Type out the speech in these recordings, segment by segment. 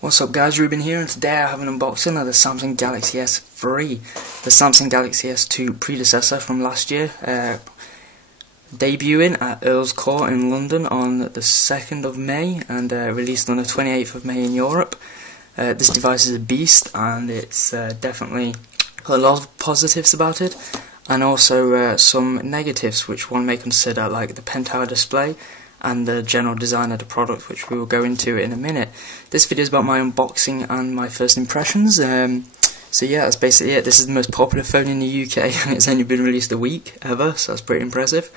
What's up guys, Ruben here, and today I have an unboxing of the Samsung Galaxy S3, the Samsung Galaxy S2 predecessor from last year, debuting at Earl's Court in London on the 2nd of May and released on the 28th of May in Europe. This device is a beast, and it's definitely got a lot of positives about it, and also some negatives which one may consider, like the pen-tower display and the general design of the product, which we will go into in a minute. This video is about my unboxing and my first impressions. So yeah, that's basically it. This is the most popular phone in the UK, and it's only been released a week ever, so that's pretty impressive.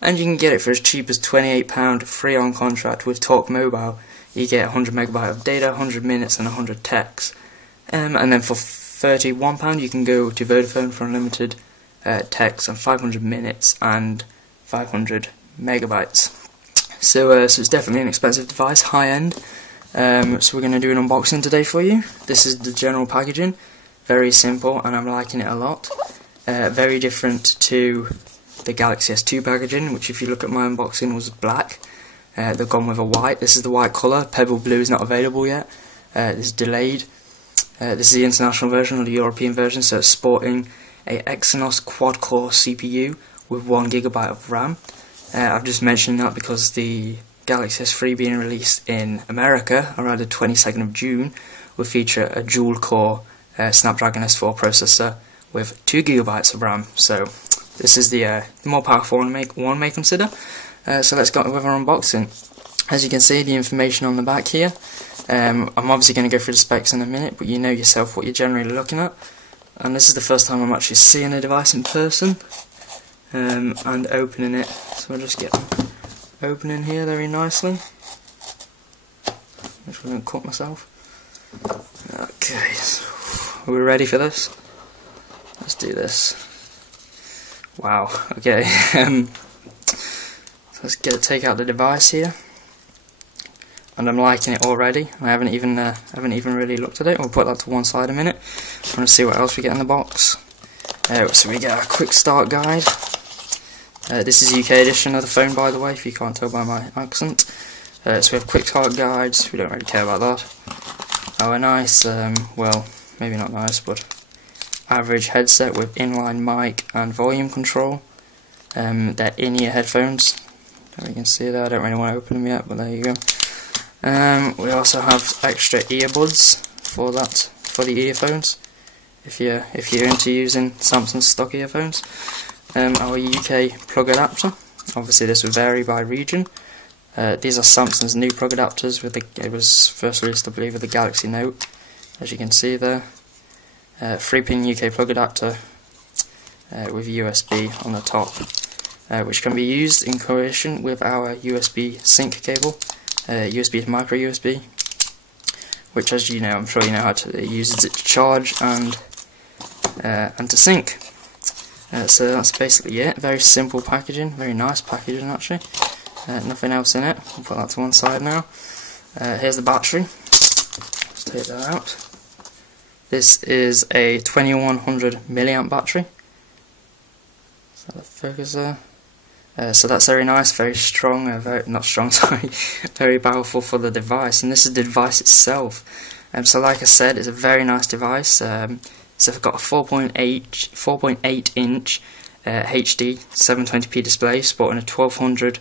And you can get it for as cheap as £28, free on contract with Talk Mobile. You get 100 MB of data, 100 minutes and 100 texts. And then for £31 you can go to Vodafone for unlimited text and 500 minutes and 500 megabytes. So it's definitely an expensive device, high end. So we're going to do an unboxing today for you. This is the general packaging, very simple, and I'm liking it a lot. Very different to the Galaxy S2 packaging, which if you look at my unboxing was black. They've gone with a white. This is the white colour. Pebble blue is not available yet. It's delayed. This is the international version or the European version, so it's sporting a Exynos quad-core CPU with 1 GB of RAM. I've just mentioned that because the Galaxy S3 being released in America around the 22nd of June will feature a dual-core Snapdragon S4 processor with 2 GB of RAM. So this is the more powerful one may consider. So let's go with our unboxing. As you can see, the information on the back here. I'm obviously going to go through the specs in a minute, but you know yourself what you're generally looking at. And this is the first time I'm actually seeing the device in person. And opening it, so I'll just get opening here very nicely. I'm just going to cut myself. Okay, so are we ready for this? Let's do this. Wow. Okay. Let's take out the device here, and I'm liking it already. I haven't even really looked at it. We'll put that to one side a minute. I'm going to see what else we get in the box. So we get a quick start guide. This is UK edition of the phone, by the way, if you can't tell by my accent. So we have quick start guides. We don't really care about that. Oh, a nice, well, maybe not nice, but average headset with inline mic and volume control. They're in-ear headphones. You can see that. I don't really want to open them yet, but there you go. We also have extra earbuds for the earphones, if you're into using Samsung stock earphones. Our UK plug adapter. Obviously this will vary by region. These are Samsung's new plug adapters. It was first released, I believe, with the Galaxy Note, as you can see there. 3-pin UK plug adapter with USB on the top, which can be used in combination with our USB sync cable, USB to micro USB, which, as you know, I'm sure you know how to use it to charge and to sync. So that's basically it. Very simple packaging, very nice packaging actually. Nothing else in it. We'll put that to one side now. Here's the battery. Let's take that out. This is a 2100 milliamp battery. Is that the focus there? So that's very nice, very strong, not strong, sorry, very powerful for the device. And this is the device itself. So like I said, it's a very nice device. So I've got a 4.8 inch HD 720p display, sporting a 1200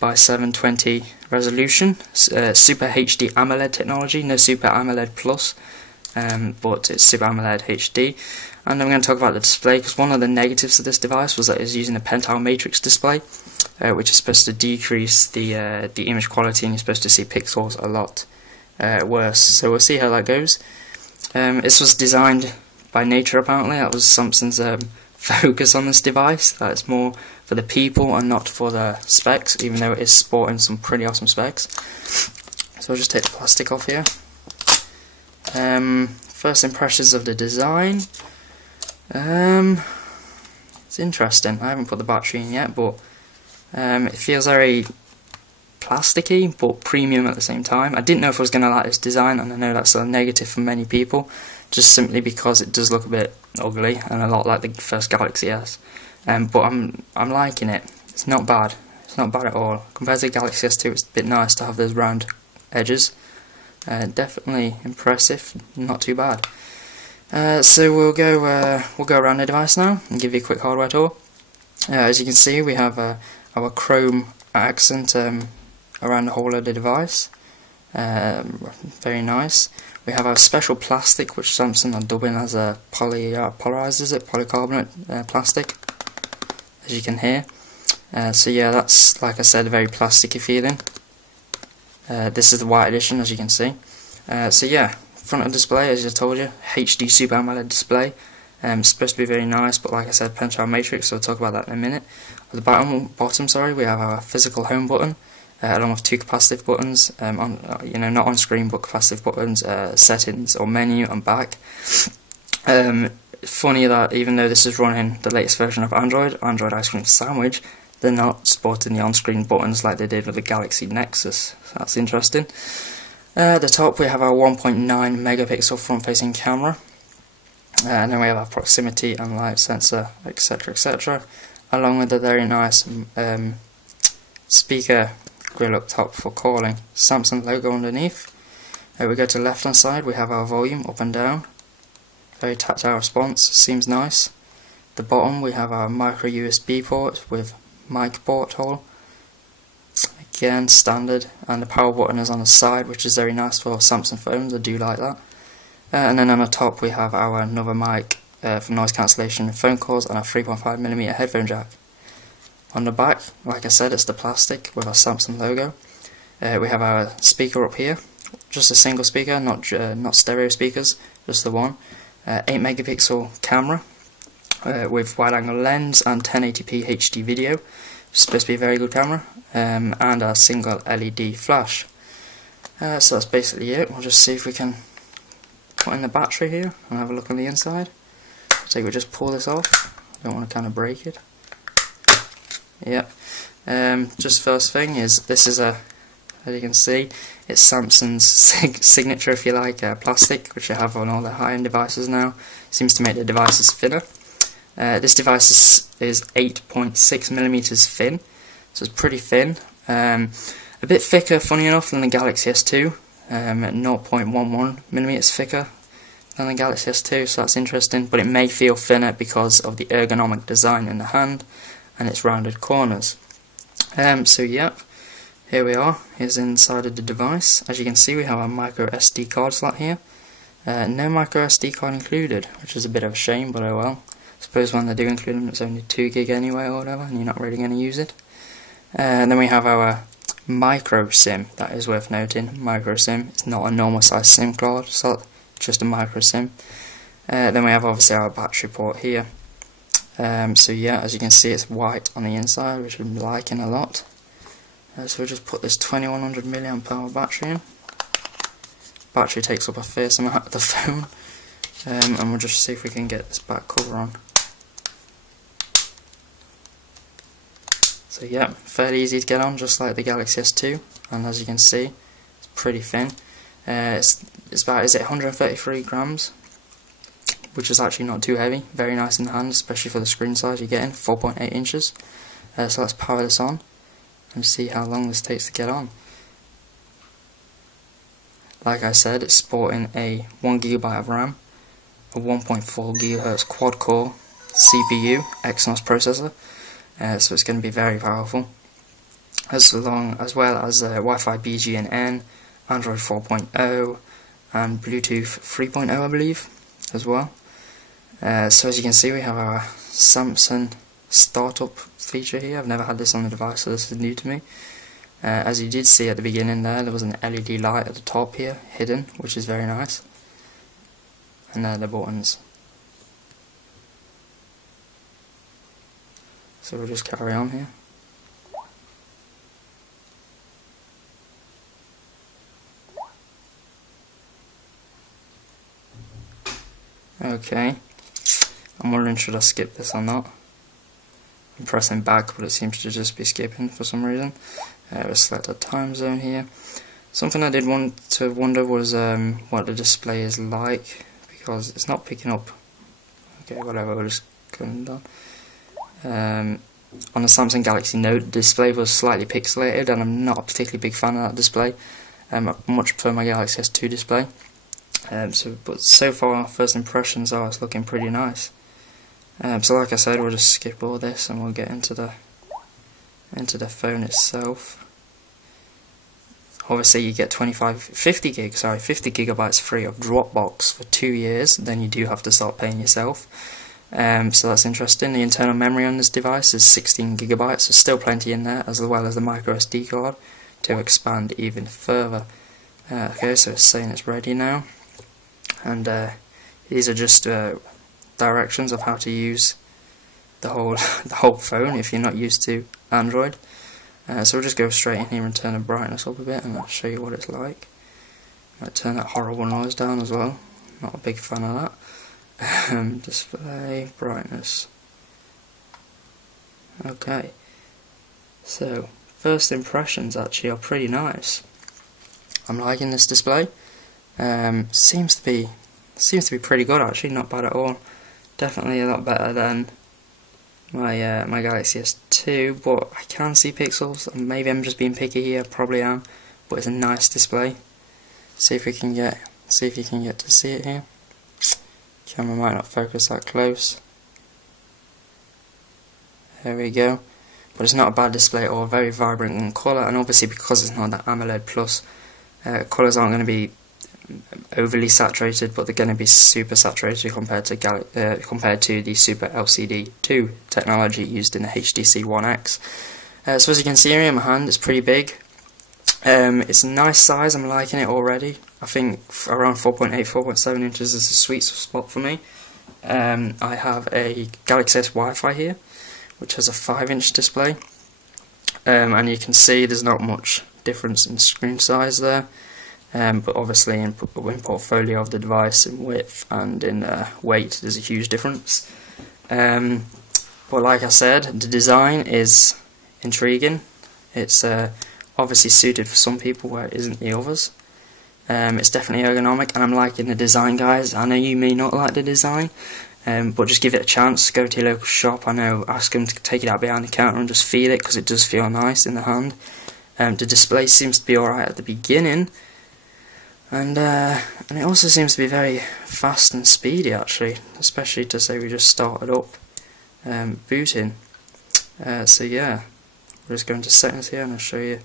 by 720 resolution, Super HD AMOLED technology, no Super AMOLED Plus, but it's Super AMOLED HD. And I'm going to talk about the display, because one of the negatives of this device was that it's using a pen-tower matrix display, which is supposed to decrease the image quality, and you're supposed to see pixels a lot worse. So we'll see how that goes. This was designed by nature, apparently. That was Samsung's focus on this device, that it's more for the people and not for the specs, even though it is sporting some pretty awesome specs. So I'll just take the plastic off here. First impressions of the design. It's interesting. I haven't put the battery in yet, but it feels very plasticky but premium at the same time. I didn't know if I was going to like this design, and I know that's a negative for many people, just simply because it does look a bit ugly and a lot like the first Galaxy S. But I'm liking it. It's not bad. It's not bad at all. Compared to the Galaxy S2, it's a bit nice to have those round edges. Definitely impressive, not too bad. So we'll go around the device now and give you a quick hardware tour. As you can see, we have our chrome accent around the whole of the device. Very nice. We have our special plastic, which Samsung are dubbing as a polycarbonate plastic, as you can hear. So yeah, that's, like I said, very plasticky feeling. This is the white edition, as you can see. So yeah, front of display, as I told you, HD Super AMOLED display. Supposed to be very nice, but like I said, punch-out matrix, so we'll talk about that in a minute. At the bottom, we have our physical home button, along with two capacitive buttons, not on screen, but capacitive buttons, settings or menu and back. Funny that even though this is running the latest version of Android Ice Cream Sandwich, they're not sporting the on-screen buttons like they did with the Galaxy Nexus. So that's interesting. At the top we have our 1.9 megapixel front-facing camera, and then we have our proximity and light sensor, etc, etc, along with a very nice speaker grill up top for calling, Samsung logo underneath. We go to the left hand side, we have our volume up and down, very tactile response, seems nice. The bottom we have our micro USB port with mic port hole, again standard, and the power button is on the side, which is very nice for Samsung phones, I do like that. And then on the top we have our another mic for noise cancellation and phone calls, and a 3.5mm headphone jack. On the back, like I said, it's the plastic with our Samsung logo. We have our speaker up here, just a single speaker, not stereo speakers, just the one. 8 megapixel camera with wide angle lens and 1080p HD video. It's supposed to be a very good camera, and a single LED flash. So that's basically it. We'll just see if we can put in the battery here and have a look on the inside. So we'll just pull this off. I don't want to kind of break it. Yep. Just first thing is, this is as you can see, it's Samsung's signature, if you like, plastic, which they have on all their high-end devices now. Seems to make the devices thinner. This device is 8.6mm thin, so it's pretty thin. A bit thicker, funny enough, than the Galaxy S2, at 0.11mm thicker than the Galaxy S2, so that's interesting, but it may feel thinner because of the ergonomic design in the hand and its rounded corners. So yep, here we are, here's inside of the device. As you can see, we have a micro SD card slot here. No micro SD card included, which is a bit of a shame, but oh well. I suppose when they do include them, it's only 2 gig anyway or whatever, and you're not really going to use it. Then we have our micro SIM, that is worth noting, micro SIM. It's not a normal size SIM card slot, just a micro SIM. Then we have obviously our battery port here. So yeah, as you can see, it's white on the inside, which I'm liking a lot. So we'll just put this 2100 mAh battery in. Battery takes up a fair amount of the phone, and we'll just see if we can get this back cover on. So yeah, fairly easy to get on, just like the Galaxy S2, and as you can see, it's pretty thin. It's about, is it 133 grams? Which is actually not too heavy, very nice in the hand, especially for the screen size you're getting, 4.8 inches. So let's power this on and see how long this takes to get on. Like I said, it's sporting a 1GB of RAM, a 1.4 GHz quad-core CPU, Exynos processor, so it's going to be very powerful. As well as Wi-Fi BGN, Android 4.0, and Bluetooth 3.0, I believe, as well. So as you can see, we have our Samsung startup feature here. I've never had this on the device, so this is new to me. As you did see at the beginning there was an LED light at the top here, hidden, which is very nice. And there are the buttons. So we'll just carry on here. Okay, I'm wondering, should I skip this or not? I'm pressing back, but it seems to just be skipping for some reason. We'll select a time zone here. Something I did want to wonder was what the display is like, because it's not picking up. Okay, whatever, we'll just go and done. On the Samsung Galaxy Note, the display was slightly pixelated, and I'm not a particularly big fan of that display. I much prefer my Galaxy S2 display. But so far, first impressions are it's looking pretty nice. So like I said, we'll just skip all this and we'll get into the phone itself. Obviously, you get 50 gigabytes free of Dropbox for 2 years. Then you do have to start paying yourself. So that's interesting. The internal memory on this device is 16 gigabytes, so still plenty in there, as well as the micro SD card to expand even further. Okay, so it's saying it's ready now, and these are just directions of how to use the whole phone if you're not used to Android. So we'll just go straight in here and turn the brightness up a bit, and I'll show you what it's like. I'll turn that horrible noise down as well. Not a big fan of that. Display brightness. Okay, so first impressions actually are pretty nice. I'm liking this display. Seems to be pretty good actually, not bad at all. Definitely a lot better than my my Galaxy S2, but I can see pixels. Maybe I'm just being picky here, probably am. But it's a nice display. See if you can get to see it here. Camera might not focus that close. There we go. But it's not a bad display at all, very vibrant in colour, and obviously because it's not that AMOLED Plus, colours aren't going to be overly saturated, but they're going to be super saturated compared to the Super LCD 2 technology used in the HTC One X. So as you can see here in my hand, it's pretty big. It's a nice size, I'm liking it already. I think around 4.8, 4.7 inches is a sweet spot for me. I have a Galaxy S Wi-Fi here, which has a 5-inch display. And you can see there's not much difference in screen size there. But obviously in portfolio of the device, in width and in weight, there's a huge difference. But like I said, the design is intriguing. It's obviously suited for some people where it isn't the others. It's definitely ergonomic, and I'm liking the design, guys. I know you may not like the design, but just give it a chance. Go to your local shop. I know, ask them to take it out behind the counter and just feel it, because it does feel nice in the hand. The display seems to be alright at the beginning, and it also seems to be very fast and speedy actually, especially to say we just started up booting. So yeah, we're just going to settings here and I'll show you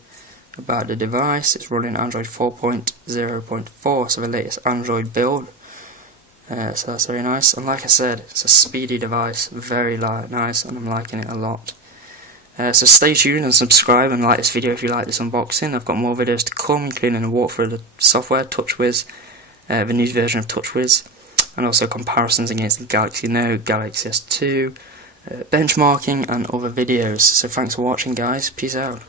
about the device. It's running Android 4.0.4, so the latest Android build. So that's very nice, and like I said, it's a speedy device, very nice, and I'm liking it a lot. So stay tuned and subscribe and like this video if you like this unboxing. I've got more videos to come, including a walkthrough of the software, TouchWiz, the new version of TouchWiz, and also comparisons against the Galaxy Note, Galaxy S2, benchmarking and other videos. So thanks for watching, guys. Peace out.